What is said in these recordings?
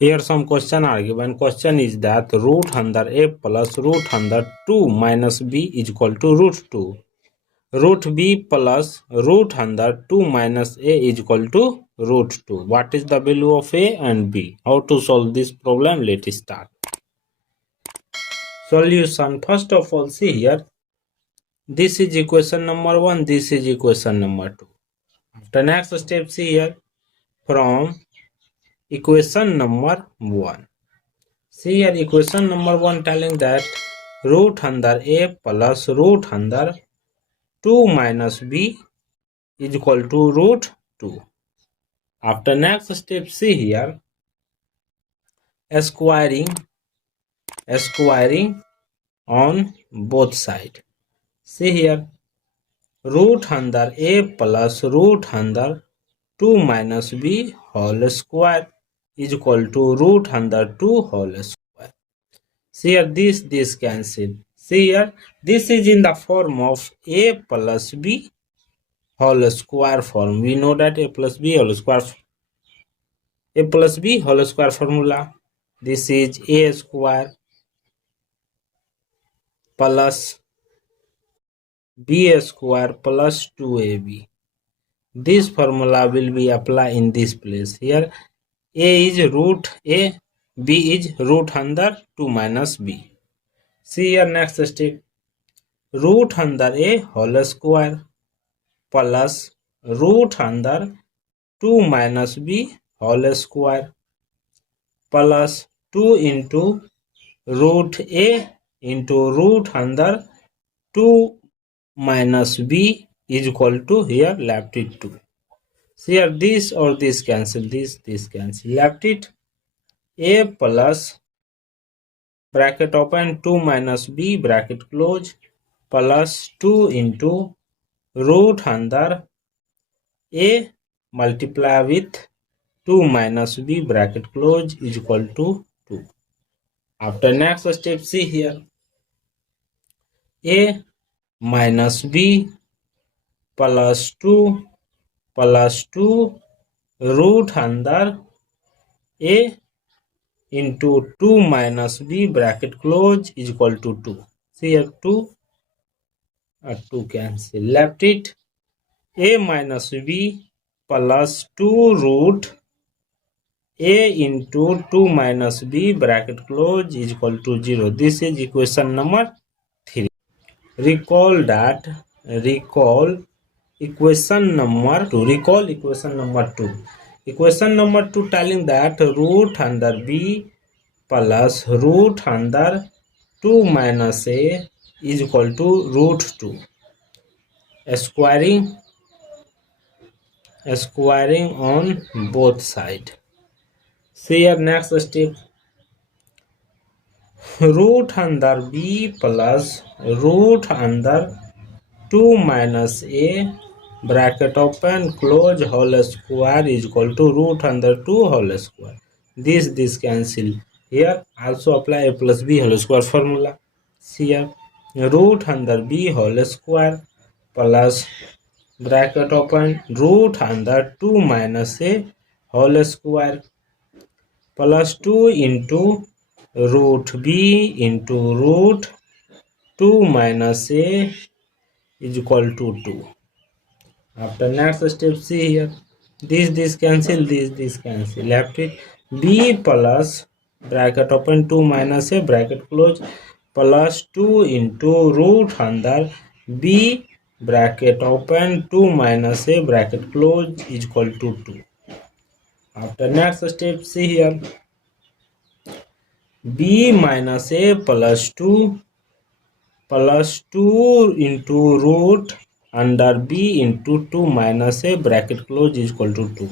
Here some question are given. Question is that root under a plus root under 2 minus b is equal to root 2. Root b plus root under 2 minus a is equal to root 2. What is the value of a and b? How to solve this problem? Let's start. Solution. First of all, see here. This is equation number 1. This is equation number 2. After next step, see here. From equation number 1. See here, equation number 1 telling that root under a plus root under 2 minus b is equal to root 2. After next step, see here, squaring on both sides. See here, root under a plus root under 2 minus b whole square is equal to root under 2 whole square. See here, this cancel. See here, this is in the form of a plus b whole square form. We know that a plus b whole square formula. This is a square plus b square plus 2ab. This formula will be applied in this place. Here a is root a, b is root under 2 minus b. See here, next step, root under a whole square plus root under 2 minus b whole square plus 2 into root a into root under 2 minus b is equal to, here left it 2. So here this or this cancel, this cancel, left it a plus bracket open 2 minus b bracket close plus 2 into root under a multiply with 2 minus b bracket close is equal to 2. After next step, see here, a minus b plus 2 root under a into 2 minus b bracket close is equal to 2. See here, 2 cancel, left it a minus b plus 2 root a into 2 minus b bracket close is equal to 0. This is equation number 3. Recall equation number 2. Equation number 2 telling that root under b plus root under 2 minus a is equal to root 2. Squaring on both sides. See here, next step, root under b plus root under 2 minus a bracket open close whole square is equal to root under 2 whole square. This cancel. Here also apply a plus b whole square formula. See here, root under b whole square plus bracket open root under 2 minus a whole square plus 2 into root b into root 2 minus a is equal to 2. After next step, see here, this cancel, this cancel, left it b plus bracket open 2 minus a bracket close plus 2 into root under b bracket open 2 minus a bracket close is equal to 2. After next step, see here, b minus a plus 2 into root under b into 2 minus a bracket close is equal to 2.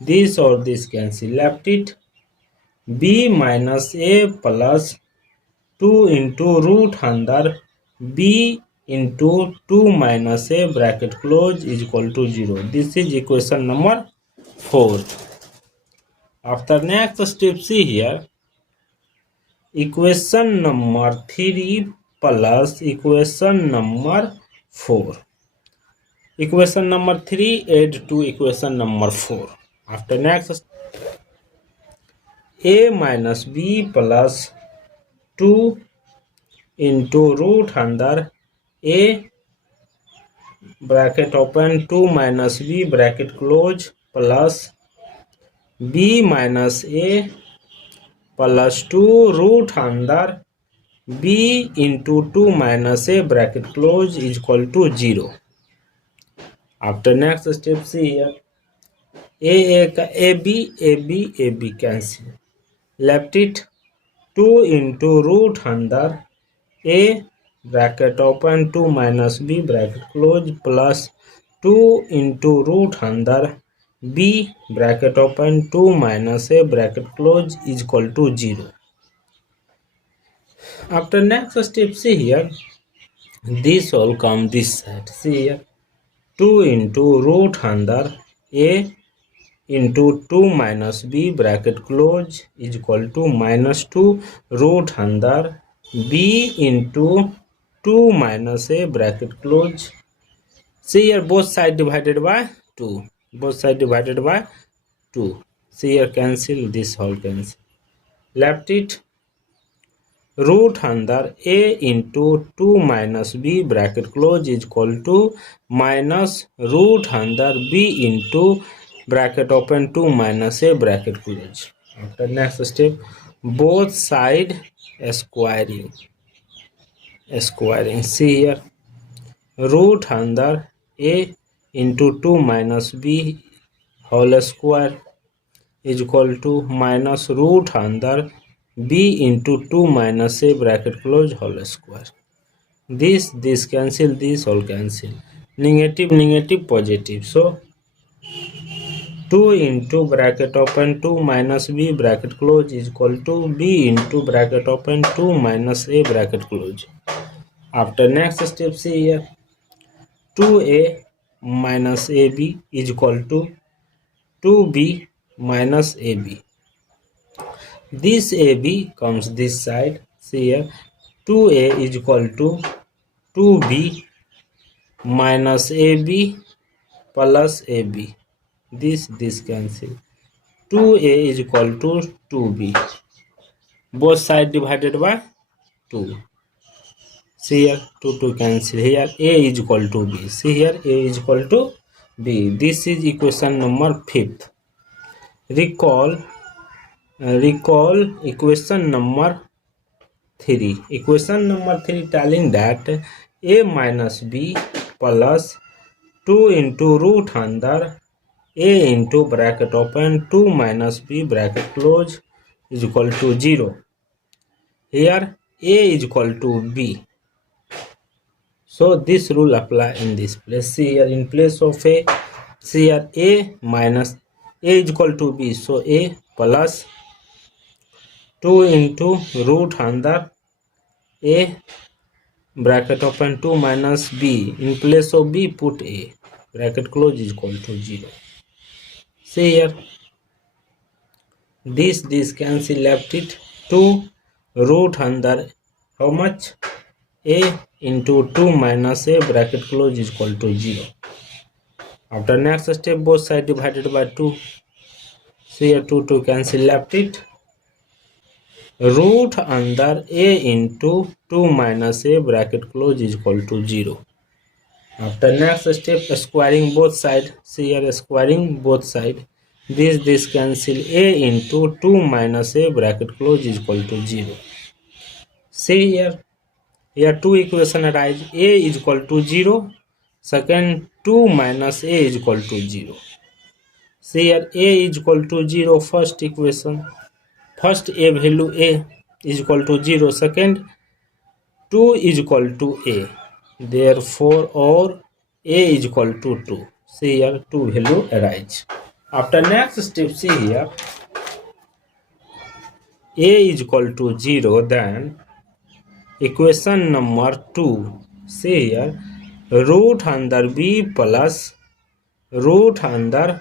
This or this cancel, left it b minus a plus 2 into root under b into 2 minus a bracket close is equal to 0. This is equation number 4. After next step, see here, equation number 3 plus equation number 4. Equation number 3 add to equation number 4. After next, a minus b plus 2 into root under a bracket open 2 minus b bracket close plus b minus a plus 2 root under b into 2 minus a bracket close is equal to 0. After next step, see here ab cancel, left it 2 into root under a bracket open 2 minus b bracket close plus 2 into root under b bracket open 2 minus a bracket close is equal to 0. After next step, see here this all come this side. See here 2 into root under a into 2 minus b bracket close is equal to minus 2 root under b into 2 minus a bracket close. See here both side divided by 2. Both side divided by 2. See here cancel, this whole cancel. Left it root under a into 2 minus b bracket close is equal to minus root under b into bracket open 2 minus a bracket close. After next step, both side squaring. See here root under a into 2 minus b whole square is equal to minus root under b into 2 minus a bracket close whole square. This cancel, this all cancel. Negative positive, so 2 into bracket open 2 minus b bracket close is equal to b into bracket open 2 minus a bracket close. After next step, see here 2a minus ab is equal to 2b minus ab. This ab comes this side. See here 2a is equal to 2b minus ab plus ab. This cancel. 2a is equal to 2b. Both side divided by 2. See here 2 cancel. Here a is equal to b. See here a is equal to b. This is equation number 5th. Recall equation number 3. Equation number 3 telling that a minus b plus 2 into root under a into bracket open 2 minus b bracket close is equal to 0. Here a is equal to b. So this rule apply in this place. See here in place of a, see here a minus a is equal to b. So a plus 2 into root under a bracket open 2 minus b. In place of b put a bracket close is equal to 0. See here this cancel, left it 2 root under how much a into 2 minus a bracket close is equal to 0. After next step, both side divided by 2. See here 2 cancel, left it root under a into 2 minus a bracket close is equal to 0. After next step, squaring both side. See here squaring both side. This cancel, a into 2 minus a bracket close is equal to 0. See here two equation arise. A is equal to 0. Second 2 minus a is equal to 0. See here a is equal to 0 first equation. First a value a is equal to 0. Second 2 is equal to a. Therefore or a is equal to 2. See here 2 value arise. After next step, see here a is equal to 0, then equation number 2. See here root under b plus root under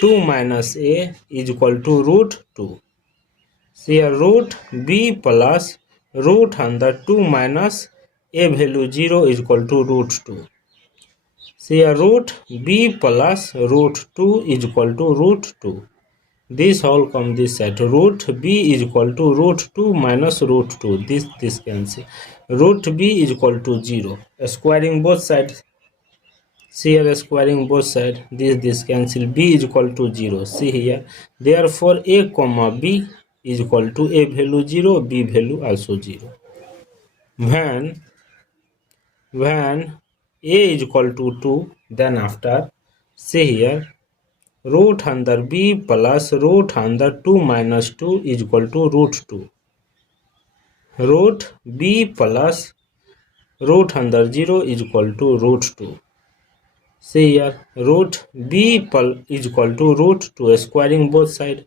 2 minus a is equal to root 2. See here root b plus root under 2 minus a value 0 is equal to root 2. See here root b plus root 2 is equal to root 2. This whole come this side. Root b is equal to root 2 minus root 2. This cancel. Root b is equal to 0. Squaring both sides. See here, squaring both sides. This cancel. B is equal to 0. See here. Therefore, a comma b is equal to a value 0, b value also 0. When a is equal to 2, then after, see here, root under b plus root under 2 minus 2 is equal to root 2. Root b plus root under 0 is equal to root 2. See here, root b is equal to root 2. Squaring both sides.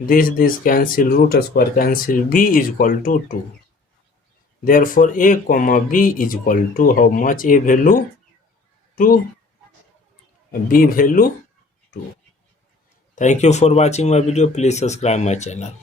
This cancel, root square cancel. B is equal to 2. Therefore, a comma b is equal to how much? A value 2, b value 2. Thank you for watching my video. Please subscribe my channel.